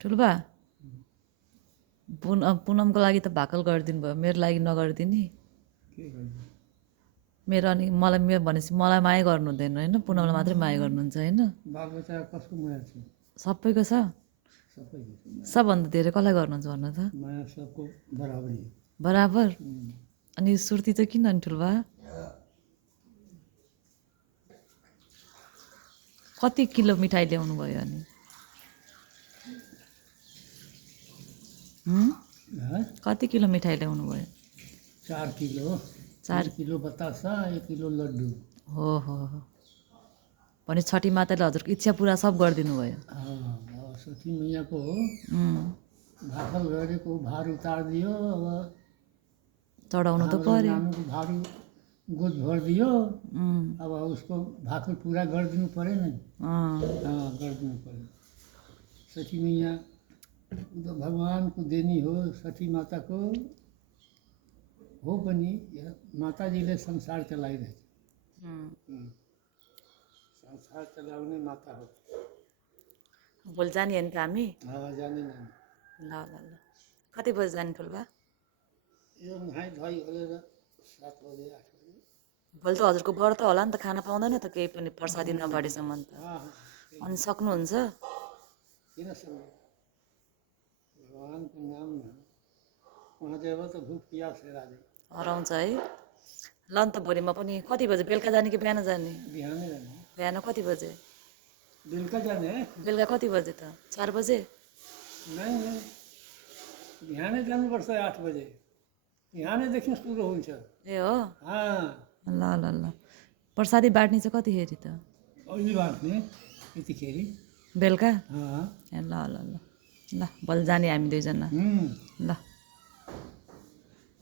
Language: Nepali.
ठुल्बा पुनमको लागि त भाकल गरिदिनु भयो, मेरो लागि नगरिदिने। के गर्नु मेरो अनि मलाई मेरो भनेपछि मलाई माया गर्नु हुँदैन होइन, पुनमलाई मात्रै माया गर्नुहुन्छ होइन। बालबच्चा कसको माया छ सबैको छ। सबैको छ माया। सबभन्दा धेरै कसलाई गर्नुहुन्छ भन्नु त? माया सबको बराबरी हो। बराबर। अनि सुर्ती चाहिँ किन अनि ठुल्बा? कति किलो मिठाई ल्याउनु भयो अनि? कति किलो मिठाई ल्याउनु भयो? 4 किलो। 4 किलो बतासा, 1 किलो लड्डू। हो भने छठी माताले हजुरको इच्छा पुरा सब गरिदिनु भयो। सती मैयाको भाकल गरेको भार उतारिदियो। अब चढाउनु त पर्यो। नानीको भार गोद भरिदियो। अब उसको भाकल पुरा गरिदिनु पऱ्यो नि। गरिदिनु पऱ्यो। सती मैया तो भगवानको देनी हो, सती माताको हो पनि माताजीले संसार चलाइरहेछ। संसार चलाउने माता हो। भोलि जाने होइन त हामी? जाने नानी। ल कति बजी जाने ठुल्बा? यो नुहाइ धुवाइ गरेर 7 बजे 8 बजे। भोलि त हजुरको व्रत होला नि त, खाना पाउँदैन त केही पनि प्रसादी नभएसम्म त। अनि सक्नुहुन्छ? किन सक्नु? भगवानको नाममा वहाँ गयो त भुख प्यास हराउँछ है। ल नि त भोलि म पनि कति बजे, बेलुका जाने कि बिहान जाने? बिहानै जाने। बिहान कति बजे? बेलुका जाने। बेलुका कति बजे त? 4 बजे? नहीं बिहानै जानुपर्छ 8 बजे। बिहानैदेखि सुरु हुन्छ। ए हो? ल प्रसादी बाँड्ने चाहिँ कतिखेरि त? अहिले बाँड्ने यतिखेरि बेलुका? ए ल भोलि जाने हामी दुईजना। ल